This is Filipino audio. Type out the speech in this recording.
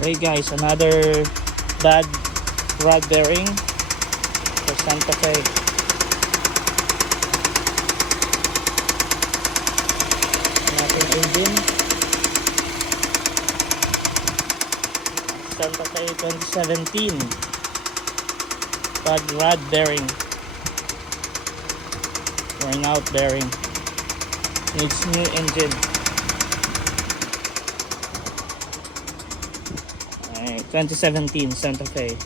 Okay guys, another bad rod bearing for Santa Fe. Natin engine. Santa Fe 2017. Bad rod bearing. Worn out bearing. Needs new engine. 2017 Santa Fe.